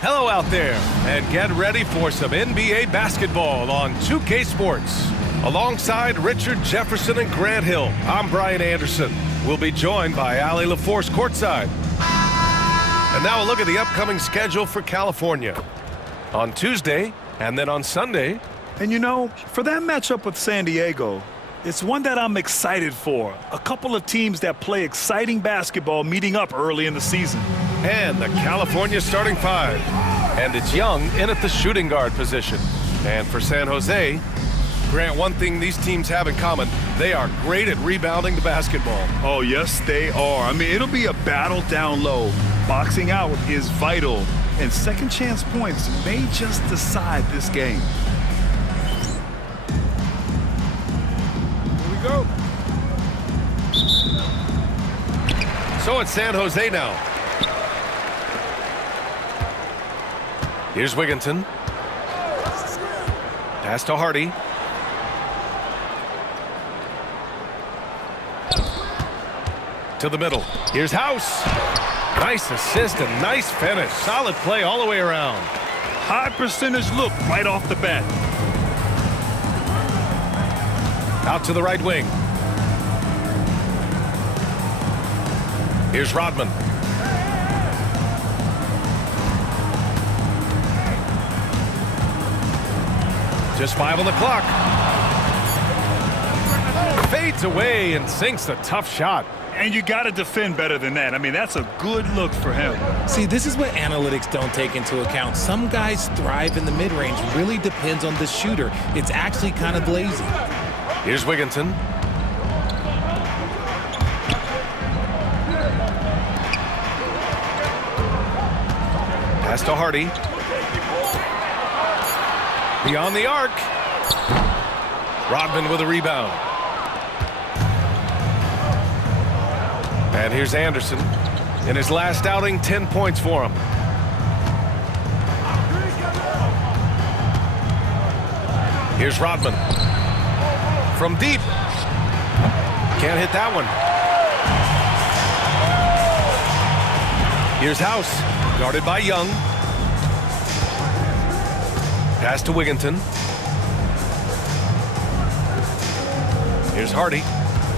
Hello out there, and get ready for some NBA basketball on 2K Sports. Alongside Richard Jefferson and Grant Hill, I'm Brian Anderson. We'll be joined by Allie LaForce courtside. And now a look at the upcoming schedule for California. On Tuesday, and then on Sunday. And you know, for that matchup with San Diego, it's one that I'm excited for. A couple of teams that play exciting basketball meeting up early in the season. And the California starting five. And it's Young in at the shooting guard position. And for San Jose, Grant, one thing these teams have in common, they are great at rebounding the basketball. Oh, yes, they are. I mean, it'll be a battle down low. Boxing out is vital, and second chance points may just decide this game. Here we go. So it's San Jose now. Here's Wigginton. Pass to Hardy. To the middle. Here's House. Nice assist and nice finish. Solid play all the way around. High percentage look right off the bat. Out to the right wing. Here's Rodman. Just 5 on the clock. Fades away and sinks a tough shot. And you got to defend better than that. I mean, that's a good look for him. See, this is what analytics don't take into account. Some guys thrive in the mid-range. Really depends on the shooter. It's actually kind of lazy. Here's Wigginton. Pass to Hardy. Beyond the arc. Rodman with a rebound. And here's Anderson. In his last outing, 10 points for him. Here's Rodman. From deep. Can't hit that one. Here's House. Guarded by Young. Pass to Wigginton. Here's Hardy.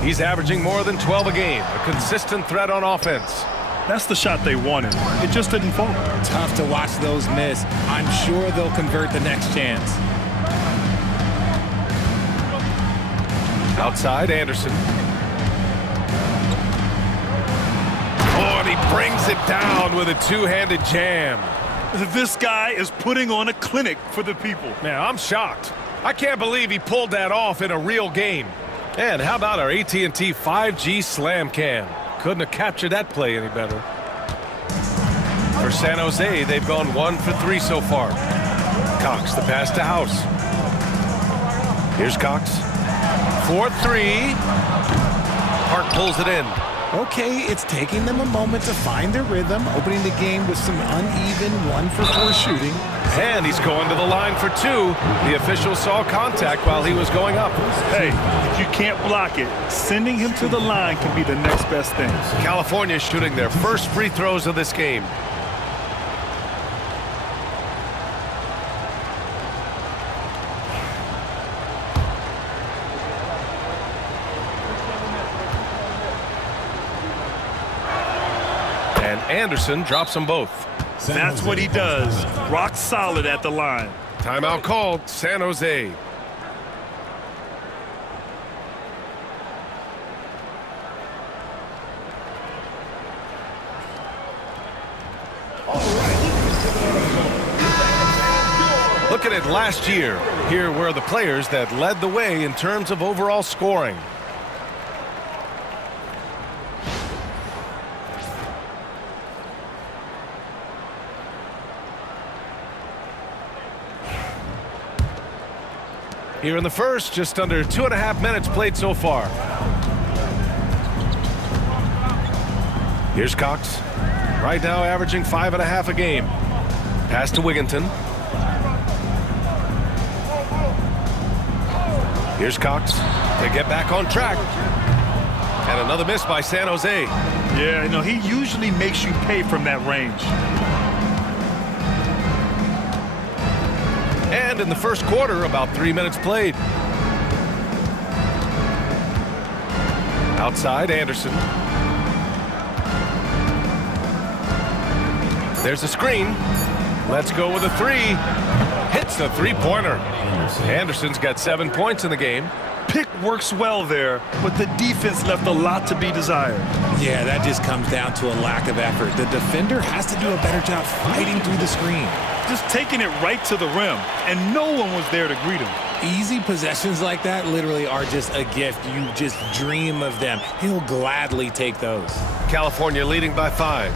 He's averaging more than 12 a game. A consistent threat on offense. That's the shot they wanted. It just didn't fall. Tough to watch those miss. I'm sure they'll convert the next chance. Outside, Anderson. Oh, and he brings it down with a two-handed jam. This guy is putting on a clinic for the people. Man, I'm shocked. I can't believe he pulled that off in a real game. And how about our AT&T 5G Slam Cam? Couldn't have captured that play any better. For San Jose, they've gone 1 for 3 so far. Cox, the pass to House. Here's Cox. 4-3. Park pulls it in. Okay, it's taking them a moment to find their rhythm, opening the game with some uneven 1-for-4 shooting. And he's going to the line for 2. The official saw contact while he was going up. Hey, if you can't block it, sending him to the line can be the next best thing. California shooting their first free throws of this game. And Anderson drops them both. That's what he does. Rock solid at the line. Timeout called, San Jose. Looking at last year, here were the players that led the way in terms of overall scoring. Here in the first, just under 2.5 minutes played so far. Here's Cox. Right now averaging 5.5 a game. Pass to Wigginton. Here's Cox to get back on track. And another miss by San Jose. Yeah, he usually makes you pay from that range. And in the first quarter, about 3 minutes played. Outside, Anderson. There's a screen. Let's go with a three. Hits the three-pointer. Anderson's got 7 points in the game. Pick works well there, but the defense left a lot to be desired. Yeah, that just comes down to a lack of effort. The defender has to do a better job fighting through the screen. Just taking it right to the rim, and no one was there to greet him. Easy possessions like that literally are just a gift. You just dream of them. He'll gladly take those. California leading by 5.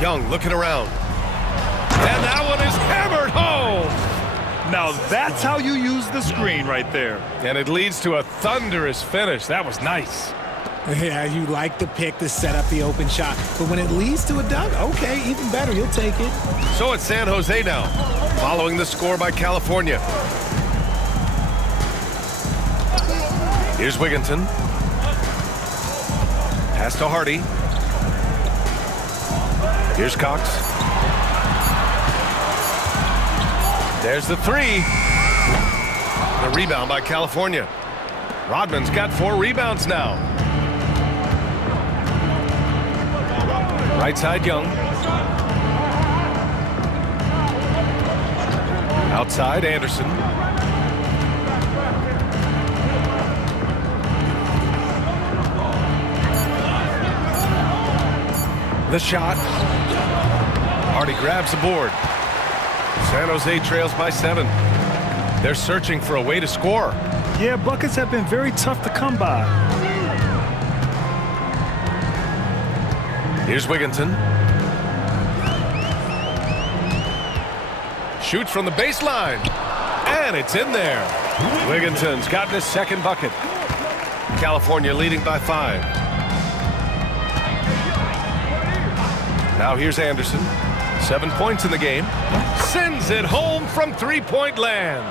Young looking around. And that one is hammered home. Now that's how you use the screen right there. And it leads to a thunderous finish. That was nice. Yeah, you like the pick to set up the open shot. But when it leads to a dunk, okay, even better. You'll take it. So it's San Jose now, following the score by California. Here's Wigginton. Pass to Hardy. Here's Cox. There's the three. The rebound by California. Rodman's got 4 rebounds now. Right side, Young. Outside, Anderson. The shot. Hardy grabs the board. San Jose trails by 7. They're searching for a way to score. Yeah, buckets have been very tough to come by. Here's Wigginton. Shoots from the baseline. And it's in there. Wigginton's gotten his second bucket. California leading by 5. Now here's Anderson. 7 points in the game. Sends it home from three-point land.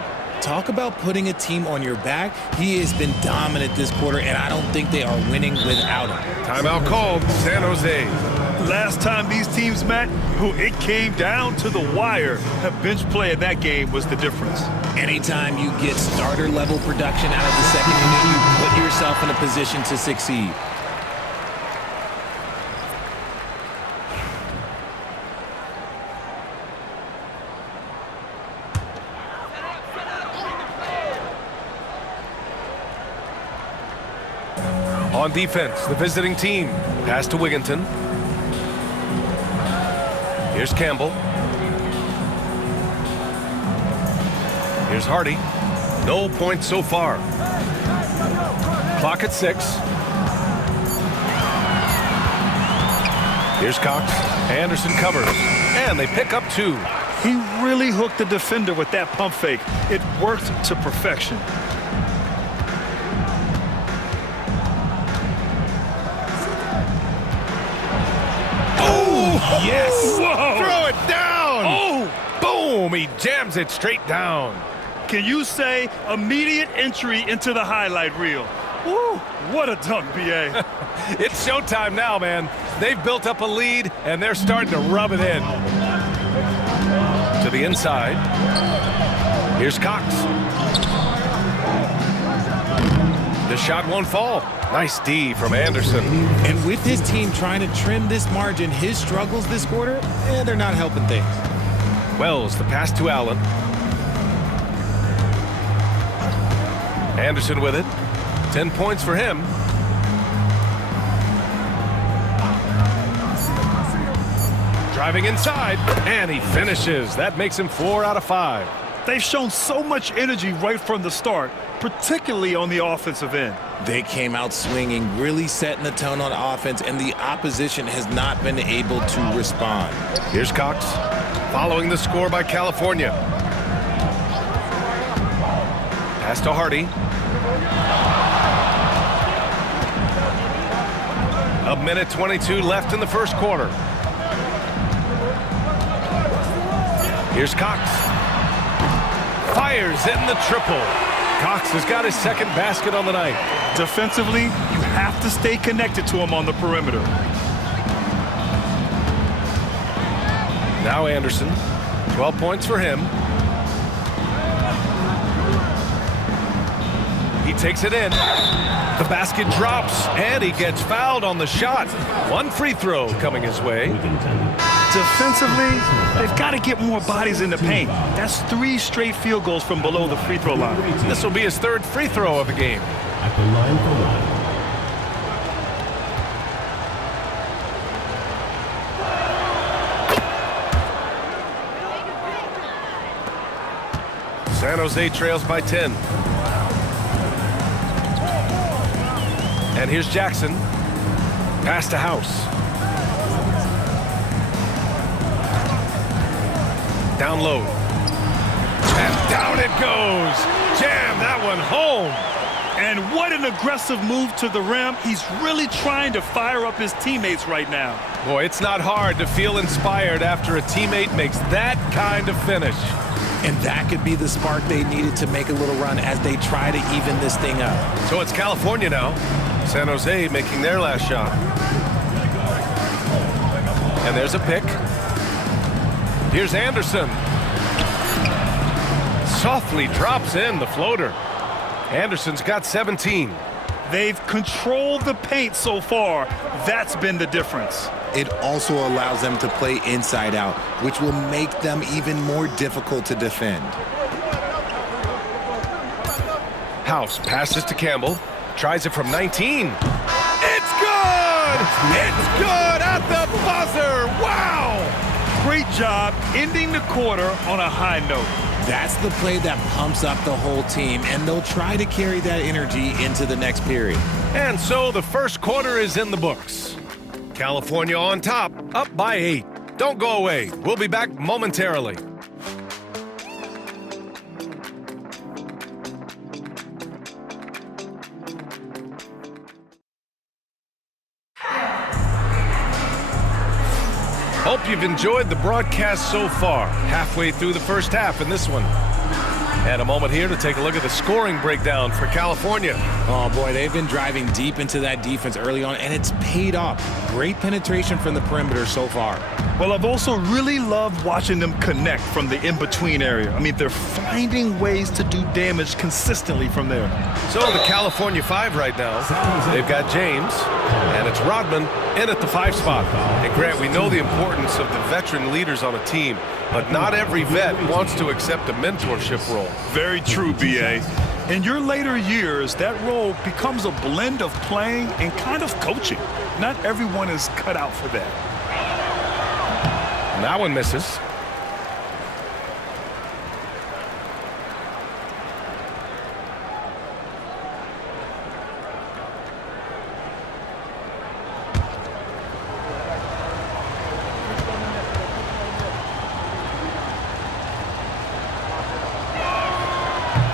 Talk about putting a team on your back. He has been dominant this quarter, and I don't think they are winning without him. Timeout called, San Jose. Last time these teams met, it came down to the wire. A bench play in that game was the difference. Anytime you get starter-level production out of the second unit, you put yourself in a position to succeed. On defense, the visiting team. Pass to Wigginton. Here's Campbell. Here's Hardy. No points so far. Clock at 6. Here's Cox. Anderson covers. And they pick up 2. He really hooked the defender with that pump fake. It worked to perfection. Yes! Whoa! Throw it down! Oh! Boom! He jams it straight down. Can you say immediate entry into the highlight reel? Woo! What a dunk, B.A. It's showtime now, man. They've built up a lead, and they're starting to rub it in. To the inside. Here's Cox. The shot won't fall. Nice D from Anderson. And with his team trying to trim this margin, his struggles this quarter, they're not helping things. Wells, the pass to Allen. Anderson with it. 10 points for him. Driving inside, and he finishes. That makes him 4 out of 5. They've shown so much energy right from the start, particularly on the offensive end. They came out swinging, really setting the tone on offense, and the opposition has not been able to respond. Here's Cox, following the score by California. Pass to Hardy. A minute 22 left in the first quarter. Here's Cox. Fires in the triple. Cox has got his second basket on the night. Defensively, you have to stay connected to him on the perimeter. Now Anderson. 12 points for him. He takes it in. The basket drops, and he gets fouled on the shot. One free throw coming his way. Defensively, they've got to get more bodies in the paint. That's 3 straight field goals from below the free throw line. This will be his 3rd free throw of the game. At the line for one. San Jose trails by 10. And here's Jackson. Pass to House. Down low. And down it goes. Jam that one home. And what an aggressive move to the rim. He's really trying to fire up his teammates right now. Boy, it's not hard to feel inspired after a teammate makes that kind of finish. And that could be the spark they needed to make a little run as they try to even this thing up. So it's California now. San Jose making their last shot. And there's a pick. Here's Anderson. Softly drops in the floater. Anderson's got 17. They've controlled the paint so far. That's been the difference. It also allows them to play inside out, which will make them even more difficult to defend. House passes to Campbell. Tries it from 19. It's good! It's good at the buzzer! Wow! Great job ending the quarter on a high note. That's the play that pumps up the whole team, and they'll try to carry that energy into the next period. And so the first quarter is in the books. California on top, up by 8. Don't go away. We'll be back momentarily. Hope you've enjoyed the broadcast so far. Halfway through the first half in this one. And a moment here to take a look at the scoring breakdown for California. Oh, boy, they've been driving deep into that defense early on, and it's paid off. Great penetration from the perimeter so far. Well, I've also really loved watching them connect from the in-between area. I mean, they're finding ways to do damage consistently from there. So the California 5 right now, they've got James, and it's Rodman in at the 5 spot. And Grant, we know the importance of the veteran leaders on a team, but not every vet wants to accept a mentorship role. Very true, B.A. In your later years, that role becomes a blend of playing and kind of coaching. Not everyone is cut out for that. And that one misses.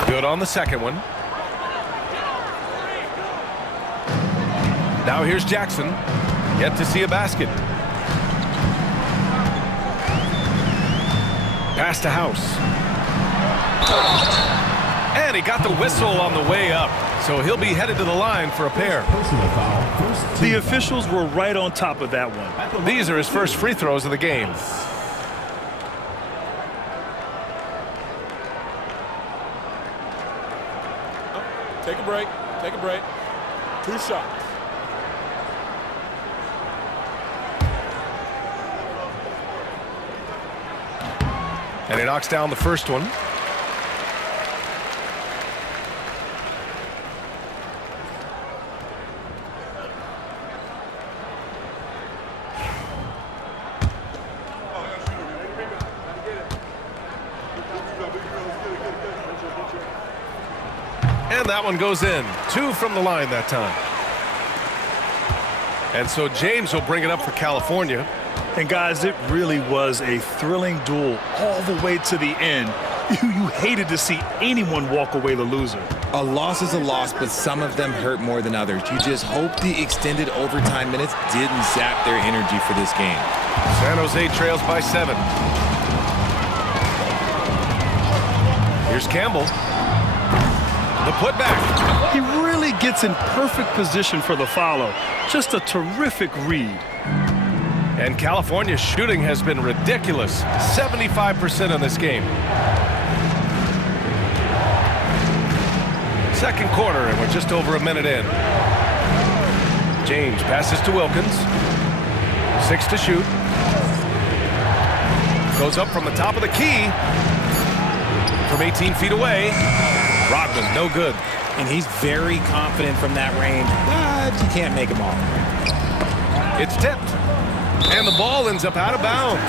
Good on the second one. Now here's Jackson. Yet to see a basket. Pass to House. And he got the whistle on the way up. So he'll be headed to the line for a pair. Personal foul. First The officials were right on top of that one. These are his first free throws of the game. Take a break. Take a break. 2 shots. And he knocks down the first one. And that one goes in. 2 from the line that time. And so James will bring it up for California. And guys, it really was a thrilling duel all the way to the end. You hated to see anyone walk away the loser. A loss is a loss, but some of them hurt more than others. You just hope the extended overtime minutes didn't zap their energy for this game. San Jose trails by 7. Here's Campbell. The putback. He really gets in perfect position for the follow. Just a terrific read. And California's shooting has been ridiculous. 75% in this game. Second quarter, and we're just over a minute in. James passes to Wilkins. 6 to shoot. Goes up from the top of the key. From 18 feet away. Rodman, no good. And he's very confident from that range, but you can't make him all. It's tipped. And the ball ends up out of bounds.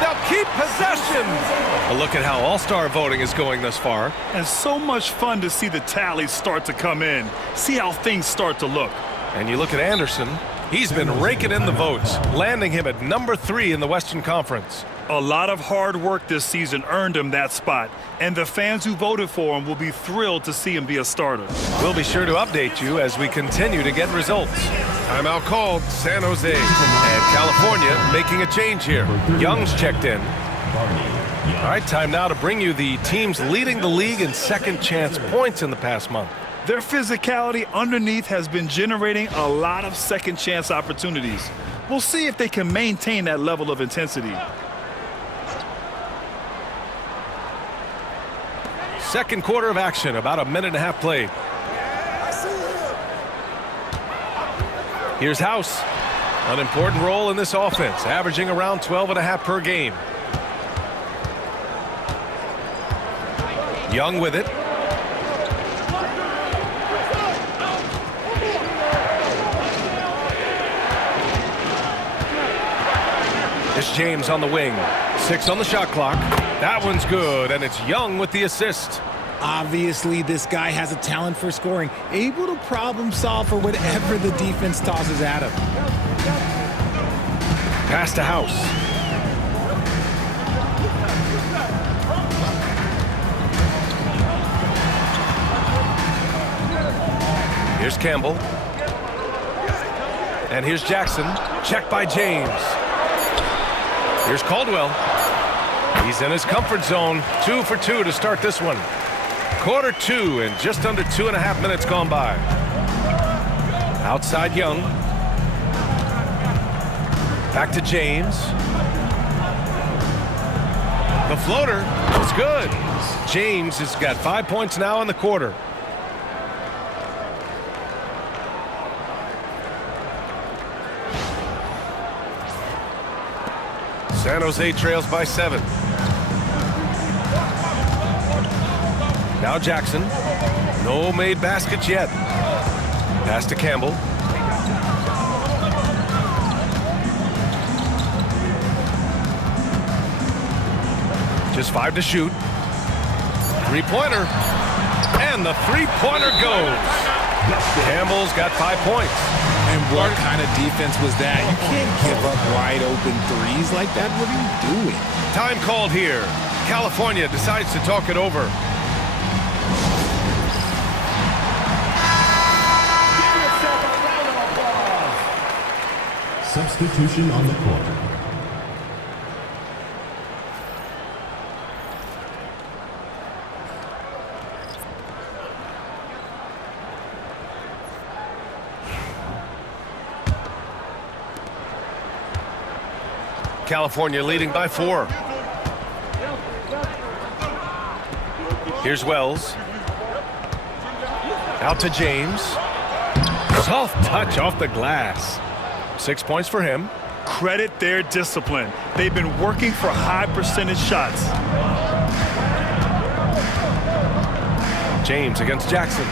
They'll keep possession. A look at how all-star voting is going thus far. And so much fun to see the tallies start to come in. See how things start to look. And you look at Anderson. He's been raking in the votes, landing him at number 3 in the Western Conference. A lot of hard work this season earned him that spot, and the fans who voted for him will be thrilled to see him be a starter. We'll be sure to update you as we continue to get results. Timeout called, San Jose. And California making a change here. Young's checked in. All right, time now to bring you the teams leading the league in second chance points in the past month. Their physicality underneath has been generating a lot of second chance opportunities. We'll see if they can maintain that level of intensity. Second quarter of action, about a minute and a half played. Here's House. An important role in this offense, averaging around 12.5 per game. Young with it. It's James on the wing. 6 on the shot clock. That one's good, and it's Young with the assist. Obviously, this guy has a talent for scoring, able to problem solve for whatever the defense tosses at him. Pass to House. Here's Campbell. And here's Jackson. Checked by James. Here's Caldwell. He's in his comfort zone. 2 for 2 to start this one. Quarter 2 and just under 2.5 minutes gone by. Outside Young. Back to James. The floater is good. James has got 5 points now in the quarter. San Jose trails by 7. Now Jackson. No made baskets yet. Pass to Campbell. Just 5 to shoot. Three-pointer. And the three-pointer goes. Campbell's got 5 points. And what kind of defense was that? You can't give up wide open threes like that. What are you doing? Time called here. California decides to talk it over. Substitution on the court. California leading by 4. Here's Wells. Out to James. Soft touch off the glass. 6 points for him. Credit their discipline. They've been working for high percentage shots. James against Jackson.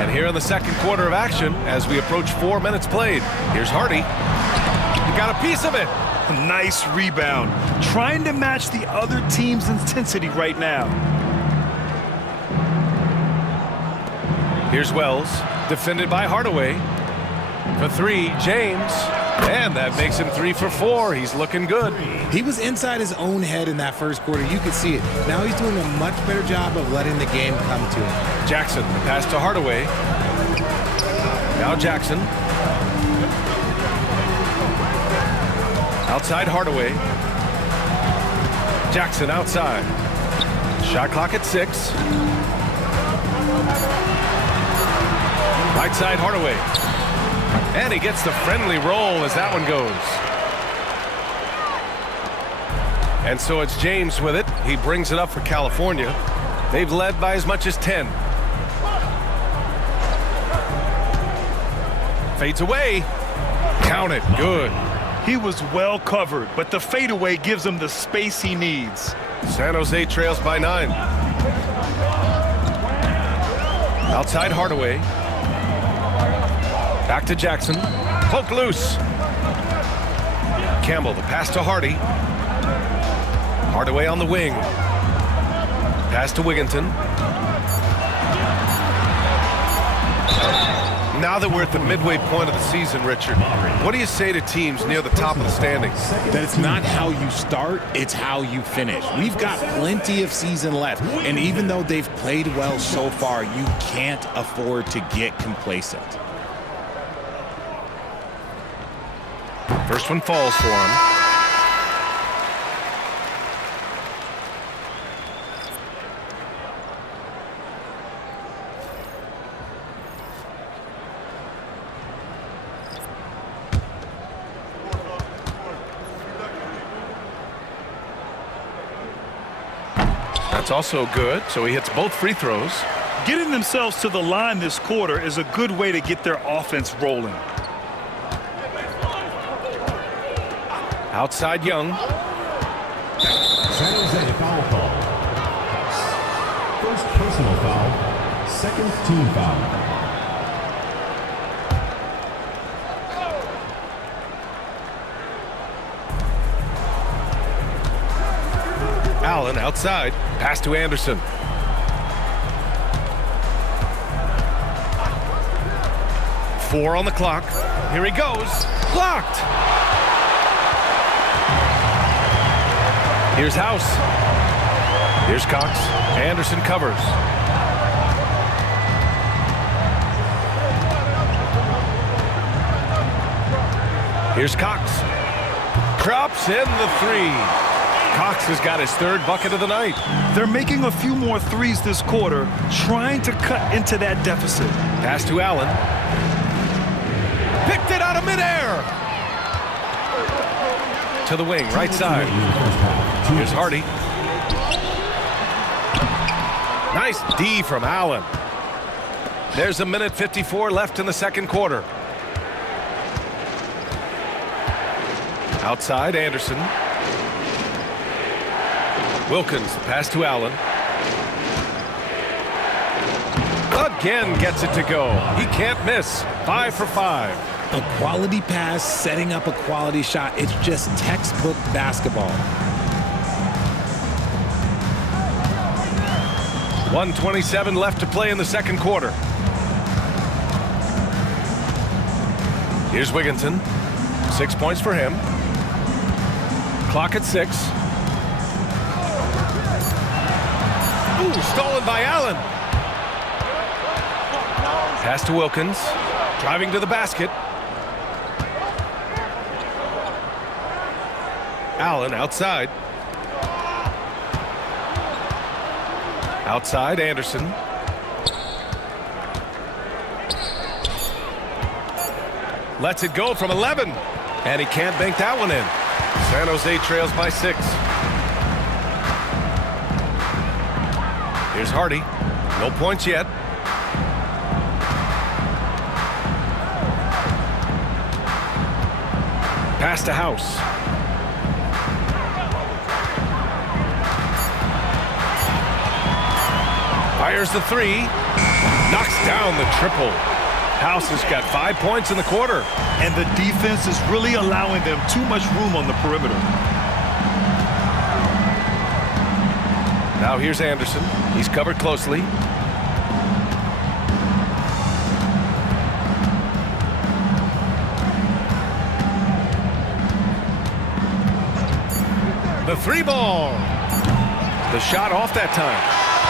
And here in the second quarter of action, as we approach 4 minutes played, here's Hardy. He got a piece of it. Nice rebound. Trying to match the other team's intensity right now. Here's Wells, defended by Hardaway. For 3, James. And that makes him 3 for 4. He's looking good. He was inside his own head in that first quarter. You could see it. Now he's doing a much better job of letting the game come to him. Jackson, the pass to Hardaway. Now Jackson. Outside Hardaway. Jackson outside. Shot clock at 6. Right side Hardaway. And he gets the friendly roll as that one goes. And so it's James with it. He brings it up for California. They've led by as much as 10. Fades away. Count it. Good. He was well covered, but the fadeaway gives him the space he needs. San Jose trails by 9. Outside Hardaway. Back to Jackson. Poked loose. Campbell, the pass to Hardy. Hardaway on the wing. Pass to Wigginton. Now that we're at the midway point of the season, Richard, what do you say to teams near the top of the standings? That it's not how you start, it's how you finish. We've got plenty of season left, and even though they've played well so far, you can't afford to get complacent. First one falls for him. That's also good, so he hits both free throws. Getting themselves to the line this quarter is a good way to get their offense rolling. Outside Young. San Jose foul call. First personal foul. Second team foul. Allen outside. Pass to Anderson. Four on the clock. Here he goes. Blocked. Here's House. Here's Cox. Anderson covers. Here's Cox. Drops in the three. Cox has got his third bucket of the night. They're making a few more threes this quarter, trying to cut into that deficit. Pass to Allen. Picked it out of midair. To the wing, right side. Here's Hardy. Nice D from Allen. There's a minute 54 left in the second quarter. Outside, Anderson. Wilkins, pass to Allen. Again gets it to go. He can't miss. 5 for 5. A quality pass, setting up a quality shot. It's just textbook basketball. 1:27 left to play in the second quarter. Here's Wigginton. 6 points for him. Clock at 6. Ooh, stolen by Allen. Pass to Wilkins. Driving to the basket. Allen outside. Outside, Anderson. Lets it go from 11. And he can't bank that one in. San Jose trails by 6. Here's Hardy. No points yet. Pass to House. Fires the three. Knocks down the triple. House has got 5 points in the quarter. And the defense is really allowing them too much room on the perimeter. Now here's Anderson. He's covered closely. The three ball. The shot off that time.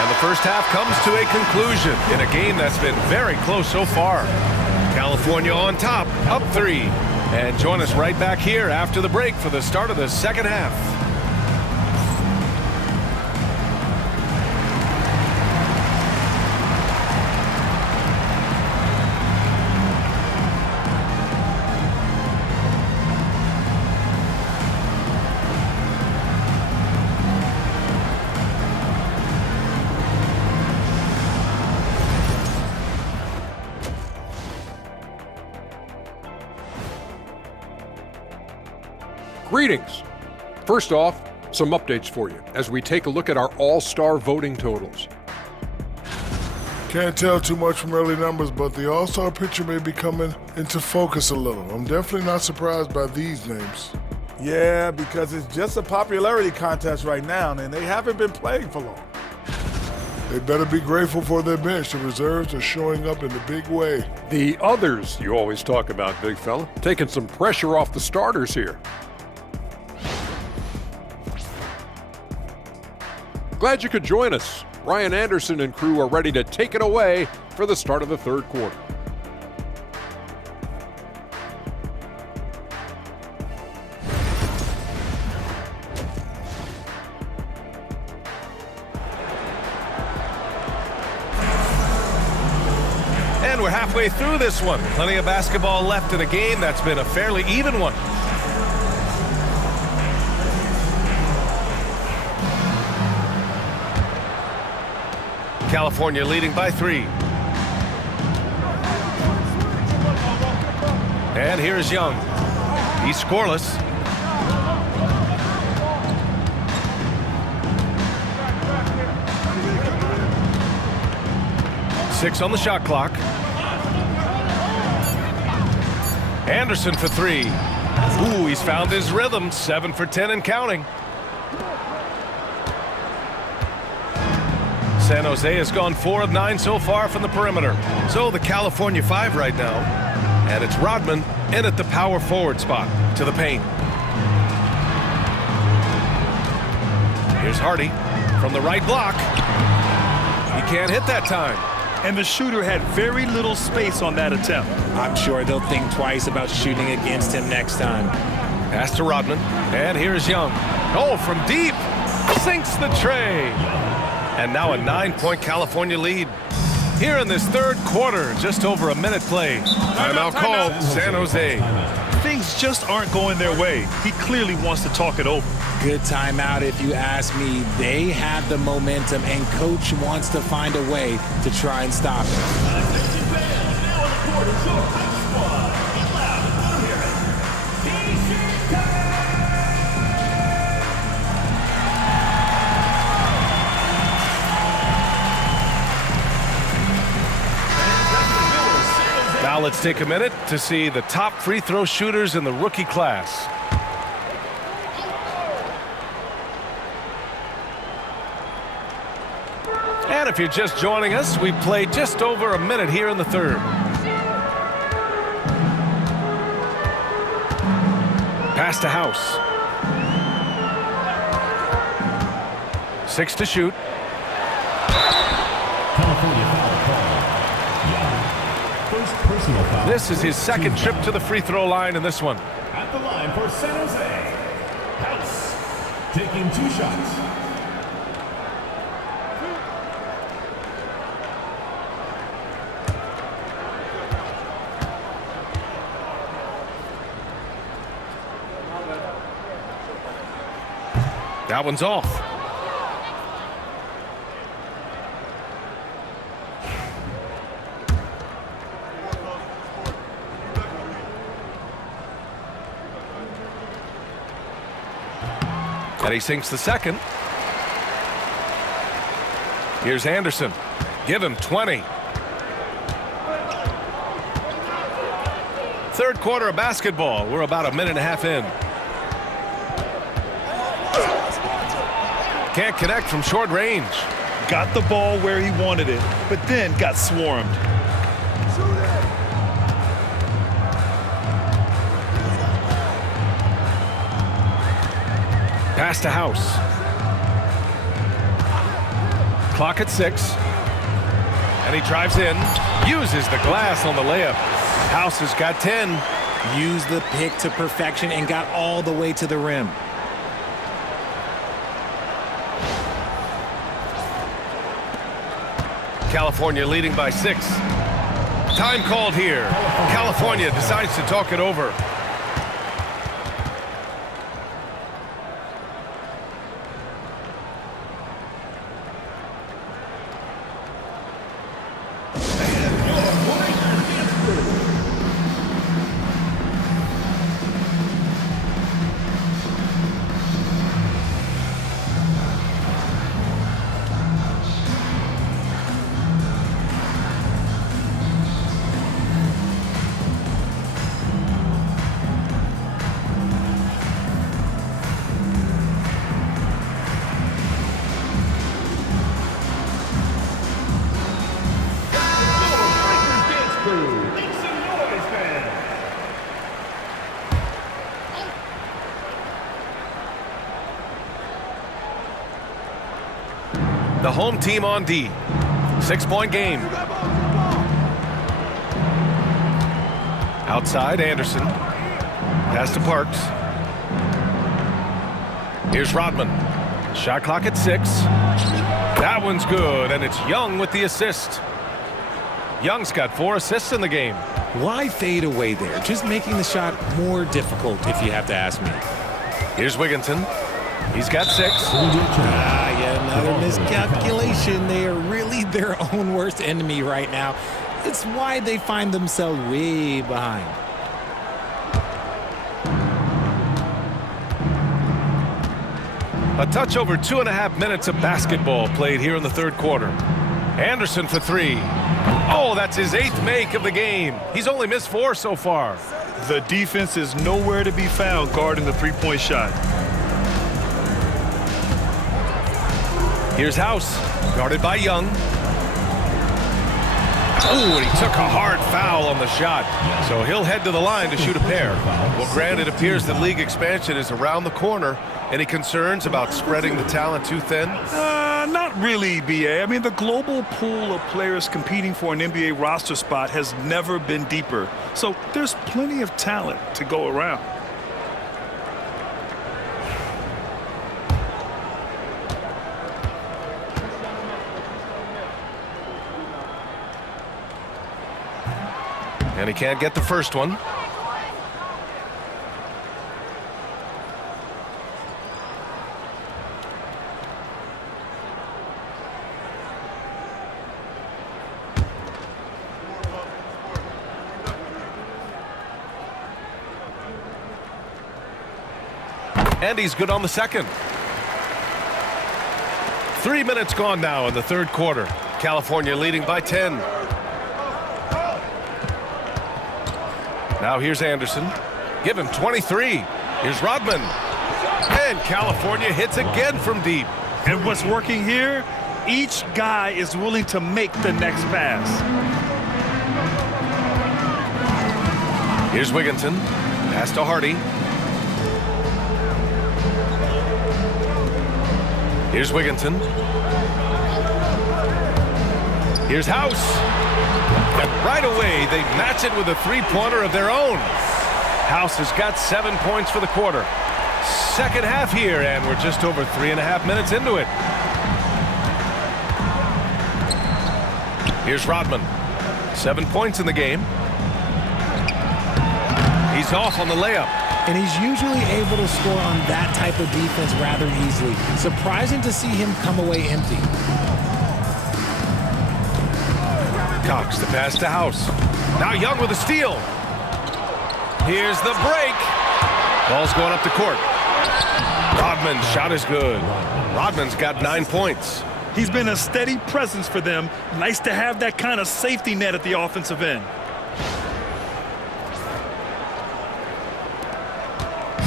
And the first half comes to a conclusion in a game that's been very close so far. California on top, up 3. And join us right back here after the break for the start of the second half. Greetings. First off, some updates for you as we take a look at our all-star voting totals. Can't tell too much from early numbers, but the all-star picture may be coming into focus a little. I'm definitely not surprised by these names. Yeah, because it's just a popularity contest right now, and they haven't been playing for long. They better be grateful for their bench. The reserves are showing up in a big way. The others you always talk about, big fella, taking some pressure off the starters here. Glad you could join us. Lamar Anderson and crew are ready to take it away for the start of the third quarter. And we're halfway through this one. Plenty of basketball left in a game that's been a fairly even one. California leading by 3. And here's Young. He's scoreless. Six on the shot clock. Anderson for 3. Ooh, he's found his rhythm. 7 for 10 and counting. San Jose has gone 4 of 9 so far from the perimeter. So the California 5 right now. And it's Rodman in at the power forward spot to the paint. Here's Hardy from the right block. He can't hit that time. And the shooter had very little space on that attempt. I'm sure they'll think twice about shooting against him next time. Pass to Rodman. And here's Young. Oh, from deep. Sinks the tray. And now a 9-point California lead. Here in this third quarter, just over a minute played. Timeout called, San Jose. Things just aren't going their way. He clearly wants to talk it over. Good timeout if you ask me. They have the momentum, and coach wants to find a way to try and stop it. Now let's take a minute to see the top free throw shooters in the rookie class. And if you're just joining us, we played just over a minute here in the third. Pass to House. 6 to shoot. California foul call. Young. First personal foul. This is his second trip to the free throw line in this one. At the line for San Jose. House. Taking 2 shots. That one's off. And he sinks the second. Here's Anderson. Give him 20. Third quarter of basketball. We're about a minute and a half in. Can't connect from short range. Got the ball where he wanted it, but then got swarmed. Pass to House. Clock at 6. And he drives in. Uses the glass on the layup. House has got 10. Used the pick to perfection and got all the way to the rim. California leading by 6. Time called here. California decides to talk it over. the home team on D. 6-point game. Outside, Anderson. Pass to Parks. Here's Rodman. Shot clock at 6. That one's good, and it's Young with the assist. Young's got 4 assists in the game. Why fade away there? Just making the shot more difficult, if you have to ask me. Here's Wigginton. He's got 6. Another miscalculation. They are really their own worst enemy right now. It's why they find themselves way behind. A touch over 2.5 minutes of basketball played here in the third quarter. Anderson for 3. Oh, that's his 8th make of the game. He's only missed 4 so far. The defense is nowhere to be found guarding the three-point shot. Here's House, guarded by Young. Oh, and he took a hard foul on the shot. So he'll head to the line to shoot a pair. Well, Grant, it appears that league expansion is around the corner. Any concerns about spreading the talent too thin? Not really, B.A. I mean, the global pool of players competing for an NBA roster spot has never been deeper. So there's plenty of talent to go around. And he can't get the first one. And he's good on the second. 3 minutes gone now in the third quarter. California leading by 10. Now here's Anderson. Give him 23. Here's Rodman. And California hits again from deep. And what's working here? Each guy is willing to make the next pass. Here's Wigginton. Pass to Hardy. Here's Wigginton. Here's House. And right away, they match it with a three-pointer of their own. House has got 7 points for the quarter. Second half here, and we're just over 3.5 minutes into it. Here's Rodman. 7 points in the game. He's off on the layup. And he's usually able to score on that type of defense rather easily. Surprising to see him come away empty. Cox, the pass to House. Now Young with a steal. Here's the break. Ball's going up the court. Rodman's shot is good. Rodman's got 9 points. He's been a steady presence for them. Nice to have that kind of safety net at the offensive end.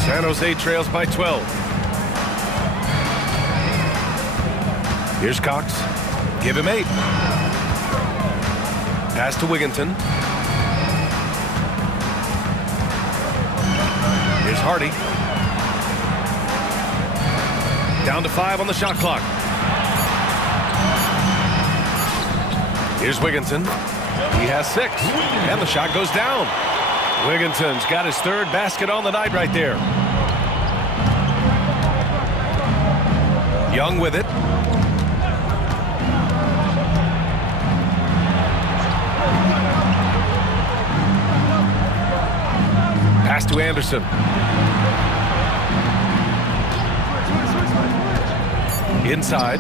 San Jose trails by 12. Here's Cox. Give him 8. Pass to Wigginton. Here's Hardy. Down to 5 on the shot clock. Here's Wigginton. He has 6. And the shot goes down. Wigginton's got his 3rd basket on the night right there. Young with it. Pass to Anderson. Inside.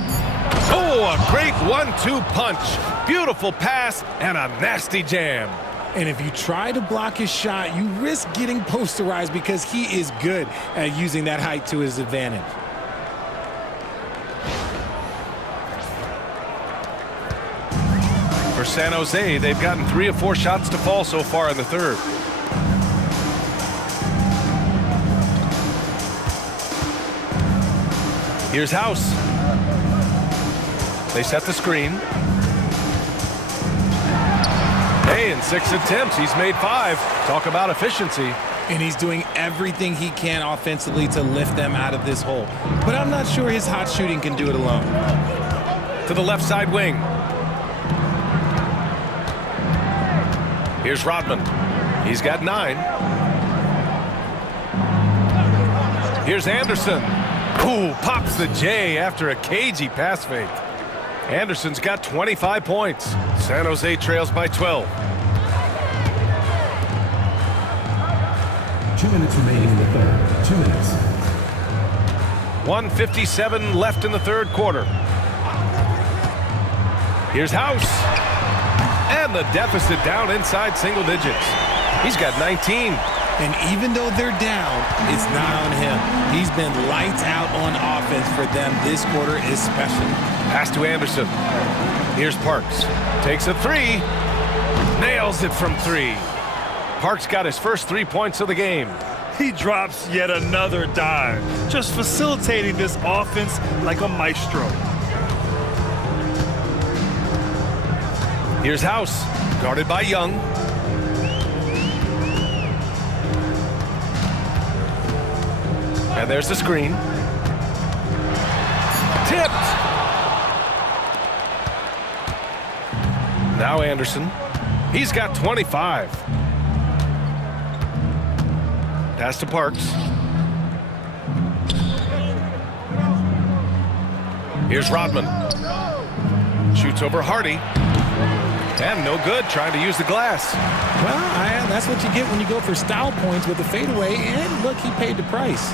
Oh, a great 1-2 punch. Beautiful pass and a nasty jam. And if you try to block his shot, you risk getting posterized because he is good at using that height to his advantage. For San Jose, they've gotten 3 of 4 shots to fall so far in the third. Here's House. They set the screen. Hey, in 6 attempts, he's made 5. Talk about efficiency. And he's doing everything he can offensively to lift them out of this hole. But I'm not sure his hot shooting can do it alone. To to the left side wing. Here's Rodman. He's got 9. Here's Anderson. Ooh, pops the J after a cagey pass fake. Anderson's got 25 points. San Jose trails by 12. 2 minutes remaining in the third. 2 minutes. 1:57 left in the third quarter. Here's House. And the deficit down inside single digits. He's got 19. And even though they're down, it's not on him. He's been lights out on offense for them this quarter especially. Pass to Anderson. Here's Parks. Takes a 3. Nails it from 3. Parks got his first 3 points of the game. He drops yet another dime, just facilitating this offense like a maestro. Here's House, guarded by Young. And there's the screen. Tipped. Now Anderson. He's got 25. Pass to Parks. Here's Rodman. Shoots over Hardy. And no good, trying to use the glass. Well, that's what you get when you go for style points with the fadeaway. And look, he paid the price.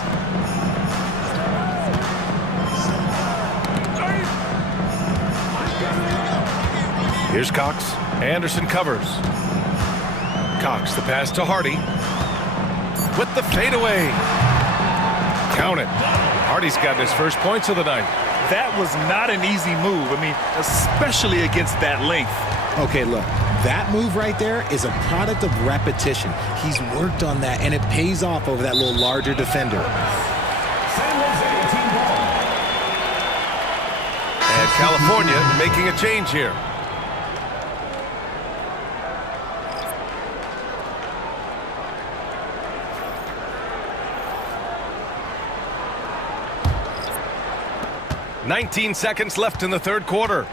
Here's Cox. Anderson covers. Cox, the pass to Hardy. With the fadeaway. Count it. Hardy's gotten his first points of the night. That was not an easy move. I mean, especially against that length. Okay, look, that move right there is a product of repetition. He's worked on that, and it pays off over that little larger defender. And California making a change here. "19 seconds left in the third quarter.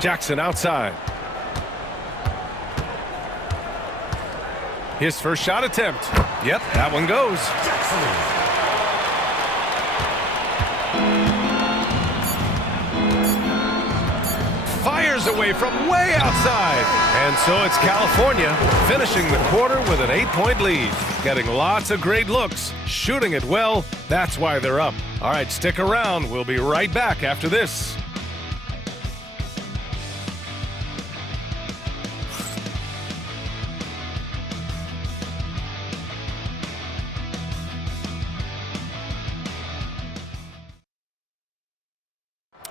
Jackson outside. His first shot attempt. Yep, that one goes. Fires away from way outside. And so it's California finishing the quarter with an 8-point lead. Getting lots of great looks, shooting it well. That's why they're up. All right, stick around. We'll be right back after this.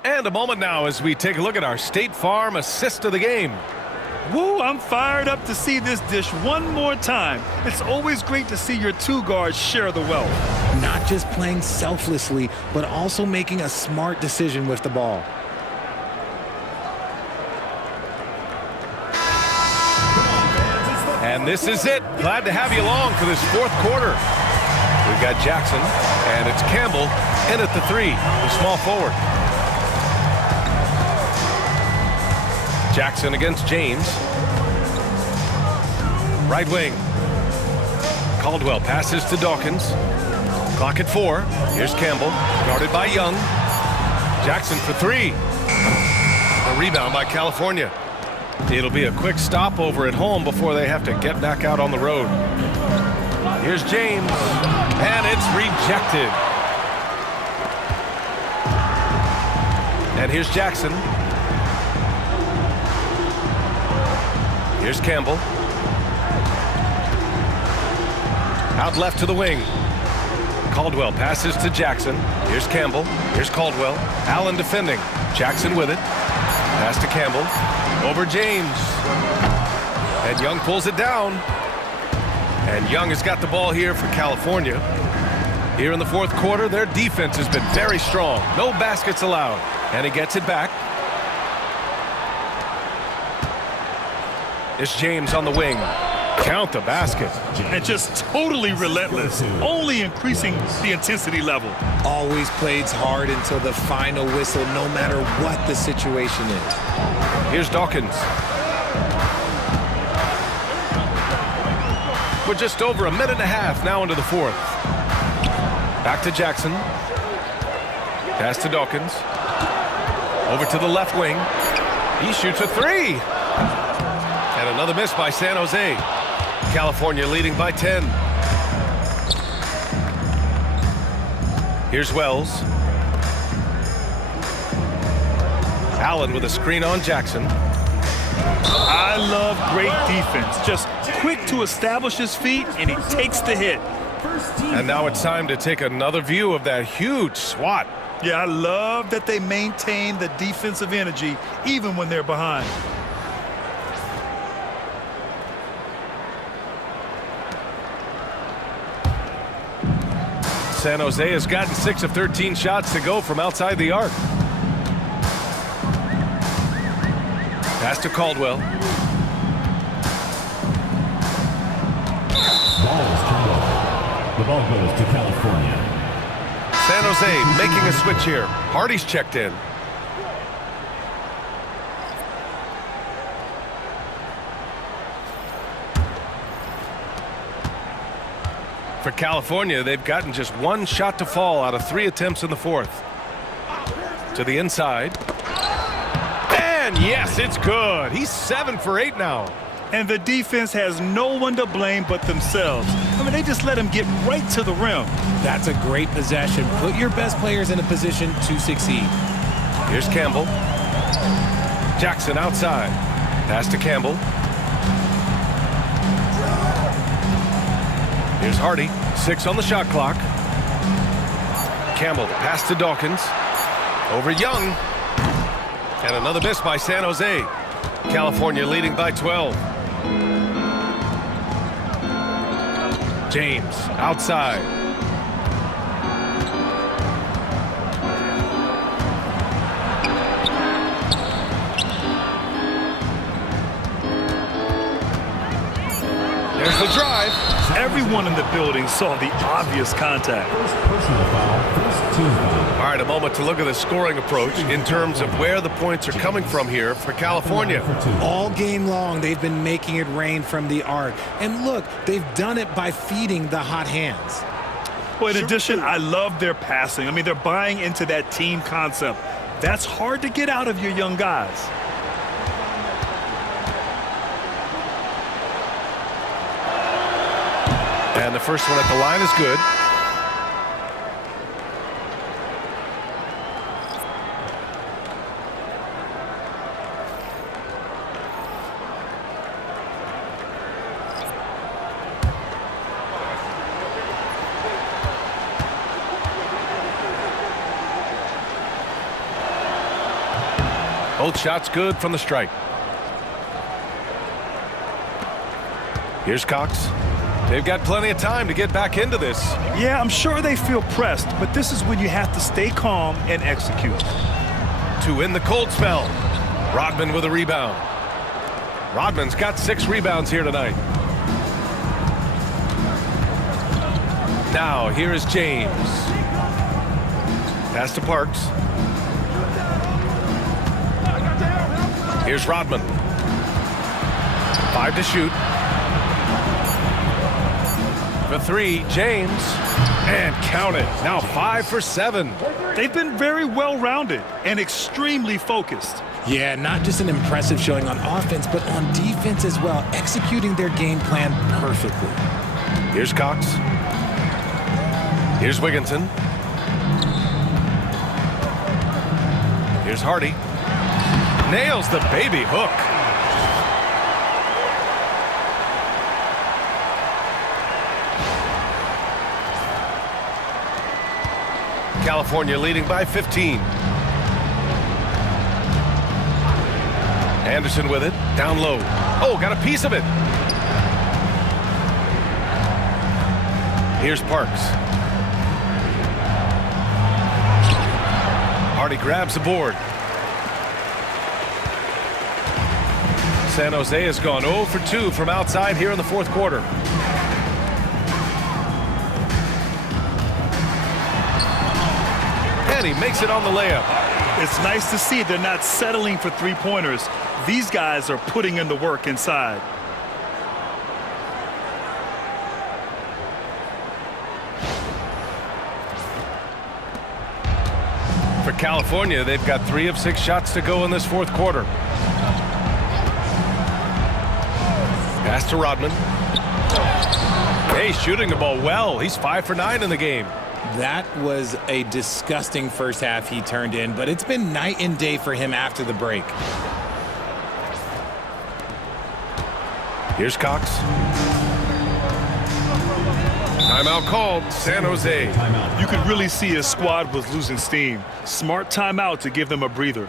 And a moment now as we take a look at our State Farm assist of the game. Woo, I'm fired up to see this dish one more time. It's always great to see your two guards share the wealth. Not just playing selflessly, but also making a smart decision with the ball. And this is it. Glad to have you along for this fourth quarter. We've got Jackson, and it's Campbell in at the 3, the small forward. Jackson against James. Right wing. Caldwell passes to Dawkins. Clock at 4. Here's Campbell, guarded by Young. Jackson for 3. A rebound by California. It'll be a quick stop over at home before they have to get back out on the road. Here's James, and it's rejected. And here's Jackson. Here's Campbell. Out left to the wing. Caldwell passes to Jackson. Here's Campbell. Here's Caldwell. Allen defending. Jackson with it. Pass to Campbell. Over James. And Young pulls it down. And Young has got the ball here for California. Here in the fourth quarter, their defense has been very strong. No baskets allowed. And he gets it back. It's James on the wing. Count the basket. And just totally relentless, only increasing the intensity level. Always plays hard until the final whistle, no matter what the situation is. Here's Dawkins. We're just over a minute and a half now into the fourth. Back to Jackson. Pass to Dawkins. Over to the left wing. He shoots a three. And another miss by San Jose. California leading by 10. Here's Wells. Allen with a screen on Jackson. I love great defense. Just quick to establish his feet, and he takes the hit. And now it's time to take another view of that huge swat. Yeah, I love that they maintain the defensive energy even when they're behind. San Jose has gotten 6 of 13 shots to go from outside the arc. Pass to Caldwell. Ball is turned over. The ball goes to California. San Jose making a switch here. Hardy's checked in. For California, they've gotten just 1 shot to fall out of 3 attempts in the fourth. To the inside. And yes, it's good. He's 7 for 8 now. And the defense has no one to blame but themselves. I mean, they just let him get right to the rim. That's a great possession. Put your best players in a position to succeed. Here's Campbell. Jackson outside. Pass to Campbell. Here's Hardy. 6 on the shot clock. Campbell pass to Dawkins. Over Young. And another miss by San Jose. California leading by 12. James outside. There's the drive. Everyone in the building saw the obvious contact. First personal foul, first team foul. All right, a moment to look at the scoring approach in terms of where the points are coming from here for California. All game long, they've been making it rain from the arc. And look, they've done it by feeding the hot hands. Well, in addition, I love their passing. I mean, they're buying into that team concept. That's hard to get out of your young guys. And the first one at the line is good. Both shots good from the strike. Here's Cox. They've got plenty of time to get back into this. Yeah, I'm sure they feel pressed, but this is when you have to stay calm and execute. To end the cold spell. Rodman with a rebound. Rodman's got 6 rebounds here tonight. Now, here is James. Pass to Parks. Here's Rodman. 5 to shoot. For 3, James. And count it. Now 5 for 7. They've been very well-rounded and extremely focused. Yeah, not just an impressive showing on offense, but on defense as well, executing their game plan perfectly. Here's Cox. Here's Wigginton. Here's Hardy. Nails the baby hook. California leading by 15. Anderson with it. Down low. Oh, got a piece of it. Here's Parks. Hardy grabs the board. San Jose has gone 0 for 2 from outside here in the fourth quarter. And he makes it on the layup. It's nice to see they're not settling for three-pointers. These guys are putting in the work inside. For California, they've got 3 of 6 shots to go in this fourth quarter. Pass to Rodman. Hey, shooting the ball well. He's 5 for 9 in the game. That was a disgusting first half he turned in, but it's been night and day for him after the break. Here's Cox. Timeout called, San Jose. You could really see his squad was losing steam. Smart timeout to give them a breather.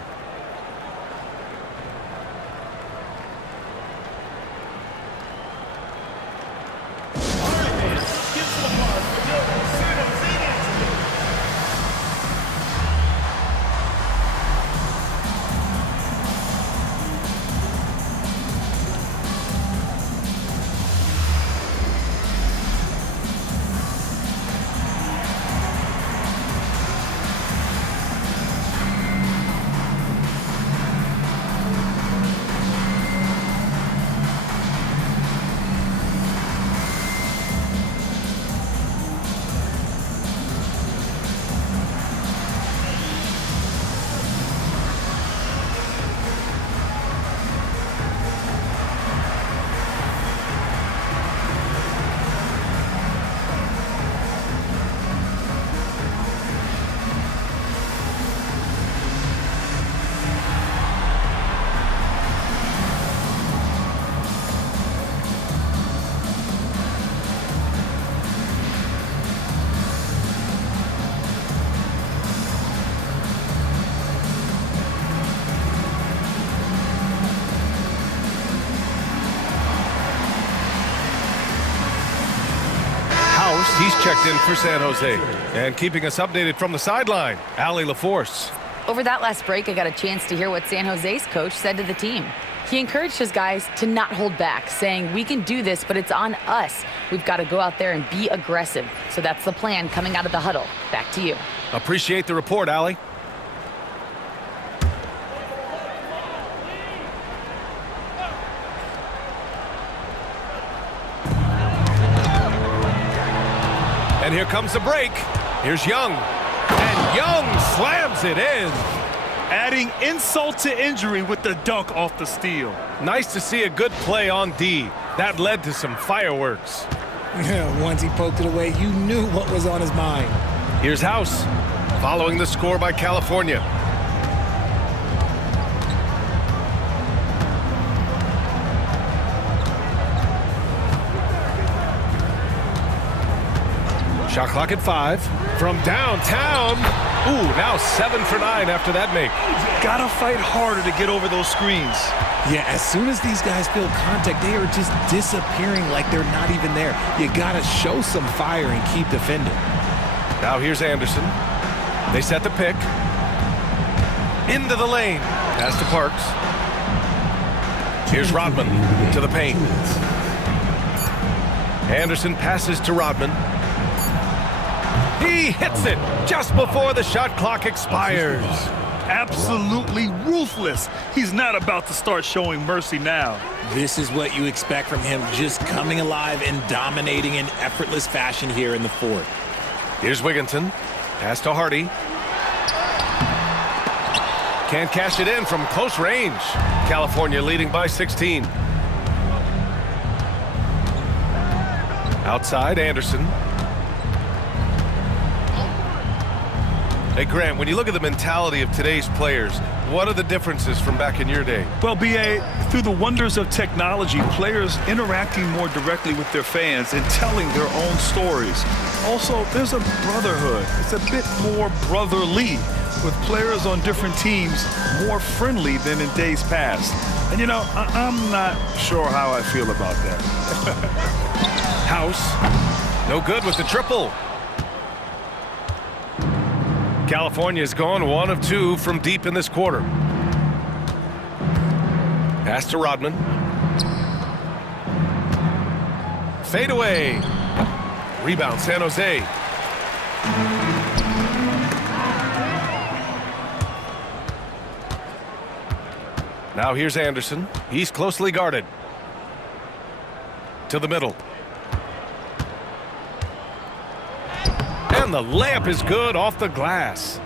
He's checked in for San Jose. And keeping us updated from the sideline, Allie LaForce. Over that last break, I got a chance to hear what San Jose's coach said to the team. He encouraged his guys to not hold back, saying, we can do this, but it's on us. We've got to go out there and be aggressive. So that's the plan coming out of the huddle. Back to you. Appreciate the report, Allie. And here comes the break. Here's Young. And Young slams it in. Adding insult to injury with the dunk off the steal. Nice to see a good play on D. That led to some fireworks. Once he poked it away, you knew what was on his mind. Here's House, following the score by California. Shot clock at 5. From downtown. Ooh, now 7 for 9 after that make. Gotta fight harder to get over those screens. Yeah, as soon as these guys feel contact, they are just disappearing like they're not even there. You gotta show some fire and keep defending. Now here's Anderson. They set the pick. Into the lane. Pass to Parks. Here's Rodman to the paint. Anderson passes to Rodman. He hits it just before the shot clock expires. Absolutely ruthless. He's not about to start showing mercy now. This is what you expect from him, just coming alive and dominating in effortless fashion here in the fourth. Here's Wigginton. Pass to Hardy. Can't cash it in from close range. California leading by 16. Outside, Anderson. Hey, Grant, when you look at the mentality of today's players, what are the differences from back in your day? Well, B.A., through the wonders of technology, players interacting more directly with their fans and telling their own stories. Also, there's a brotherhood. It's a bit more brotherly, with players on different teams more friendly than in days past. And, you know, I'm not sure how I feel about that. House, no good with the triple. California's gone 1 of 2 from deep in this quarter. Pass to Rodman. Fade away. Rebound, San Jose. Now here's Anderson. He's closely guarded. To the middle. And the layup is good off the glass.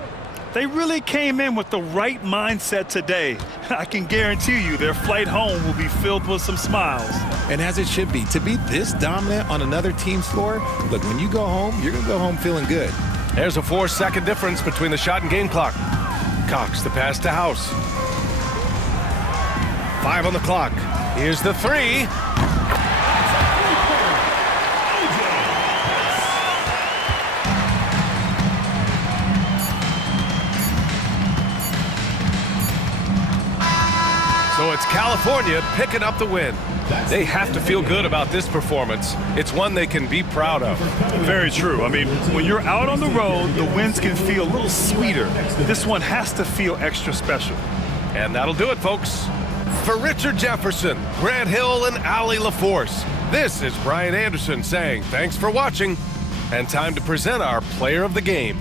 They really came in with the right mindset today. I can guarantee you their flight home will be filled with some smiles. And as it should be, to be this dominant on another team's floor, look, when you go home, you're going to go home feeling good. There's a 4-second difference between the shot and game clock. Cox the pass to House. 5 on the clock. Here's the 3. So it's California picking up the win. They have to feel good about this performance. It's one they can be proud of. Very true. I mean, when you're out on the road, the wins can feel a little sweeter. This one has to feel extra special. And that'll do it, folks. For Richard Jefferson, Grant Hill, and Allie LaForce, this is Brian Anderson saying thanks for watching, and time to present our player of the game.